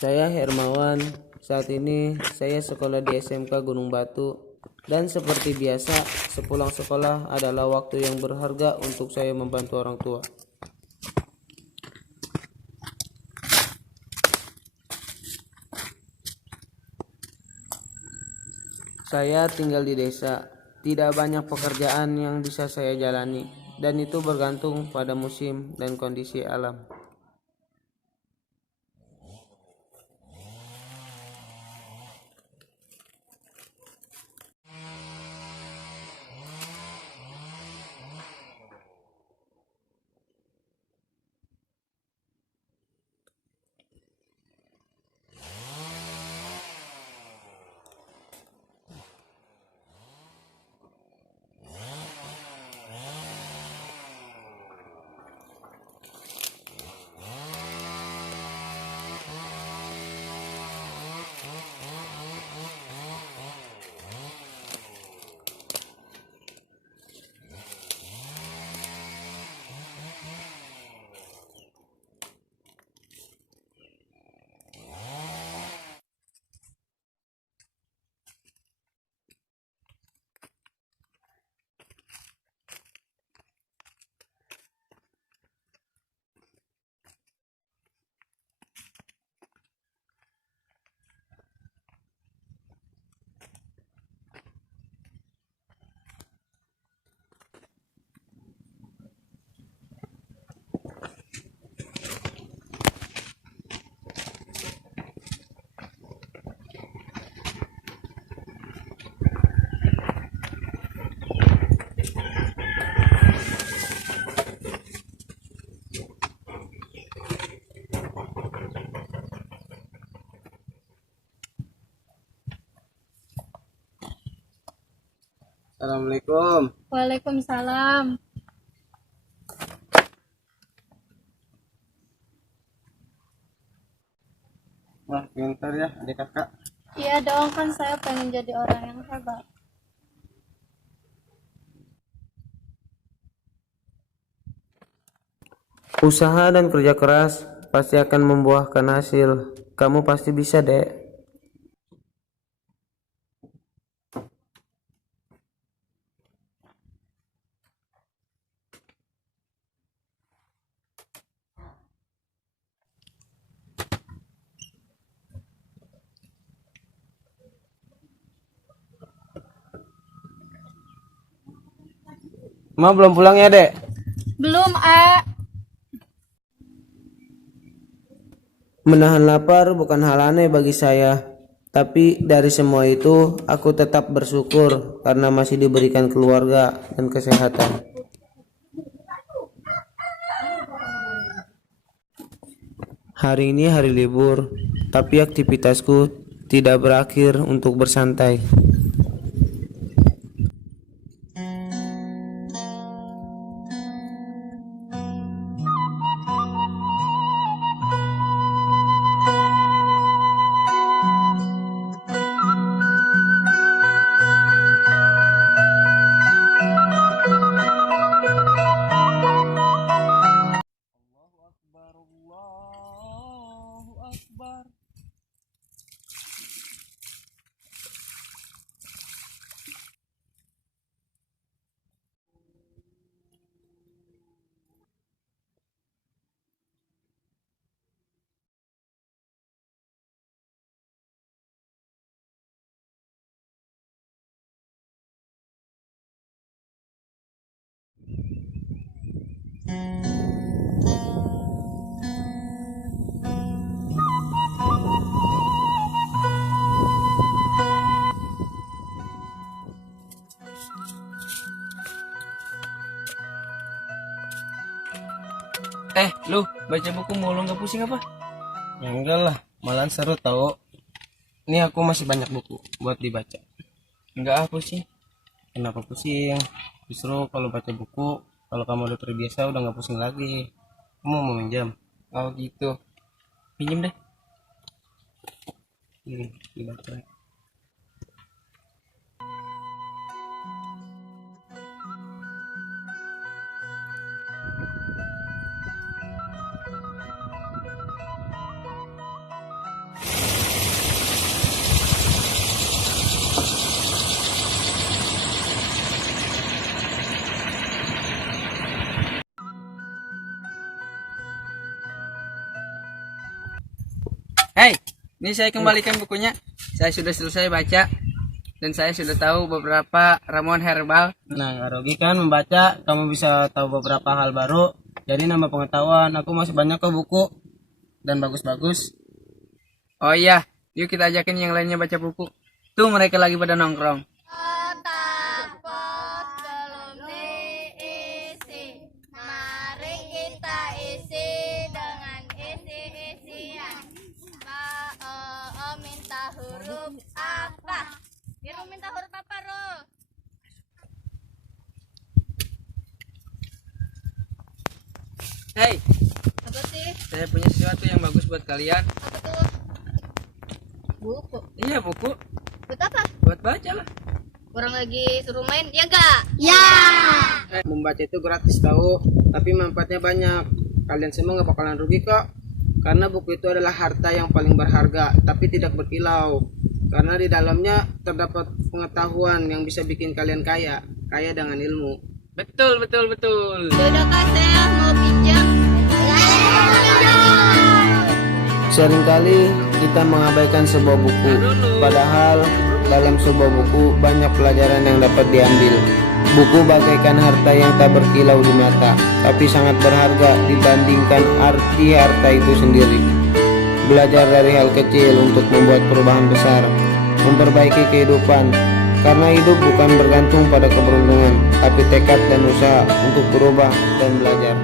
Saya Hermawan. Saat ini saya sekolah di SMK Gunung Batu. Dan seperti biasa, sepulang sekolah adalah waktu yang berharga untuk saya membantu orang tua. Saya tinggal di desa. Tidak banyak pekerjaan yang bisa saya jalani, dan itu bergantung pada musim dan kondisi alam. Assalamualaikum. Waalaikumsalam. Wah, pintar ya adik kakak. Iya dong, kan saya pengen jadi orang yang hebat. Usaha dan kerja keras pasti akan membuahkan hasil. Kamu pasti bisa, Dek. Ma belum pulang ya, Dek? Belum, Menahan lapar bukan hal aneh bagi saya. Tapi dari semua itu, aku tetap bersyukur karena masih diberikan keluarga dan kesehatan. Hari ini hari libur, tapi aktivitasku tidak berakhir untuk bersantai. Lu baca buku mulu nggak pusing apa? Ya enggak lah, malahan seru tau. Ini aku masih banyak buku buat dibaca. Enggak apa sih? Kenapa pusing? Justru kalau baca buku, kalau kamu udah terbiasa udah nggak pusing lagi. Kamu mau minjam? Oh gitu. Pinjem deh. Ini dibaca. Ini saya kembalikan bukunya. Saya sudah selesai baca dan saya sudah tahu beberapa ramuan herbal. Nah, nggak rugi kan membaca, kamu bisa tahu beberapa hal baru. Jadi nambah pengetahuan, aku masih banyak kok buku dan bagus-bagus. Oh iya, yuk kita ajakin yang lainnya baca buku. Tuh mereka lagi pada nongkrong. Otak pos belum diisi. Mari kita isi dengan isi-isian. Minta huruf apa? Biru minta huruf apa, Ro? Hei, Apa sih? saya punya sesuatu yang bagus buat kalian. Apa tuh? Buku. Iya, buku. Buat apa? Buat baca lah. Orang lagi suruh main, ya gak? Ya. Membaca itu gratis tahu, tapi manfaatnya banyak. Kalian semua nggak bakalan rugi kok. Karena buku itu adalah harta yang paling berharga, tapi tidak berkilau. Karena di dalamnya terdapat pengetahuan yang bisa bikin kalian kaya dengan ilmu. Betul, betul, betul. Sudahkah saya mau pinjam? Seringkali kita mengabaikan sebuah buku, padahal dalam sebuah buku banyak pelajaran yang dapat diambil. Buku bagaikan harta yang tak berkilau di mata, tapi sangat berharga dibandingkan arti harta itu sendiri. Belajar dari hal kecil untuk membuat perubahan besar, memperbaiki kehidupan, karena hidup bukan bergantung pada keberuntungan, tapi tekad dan usaha untuk berubah dan belajar.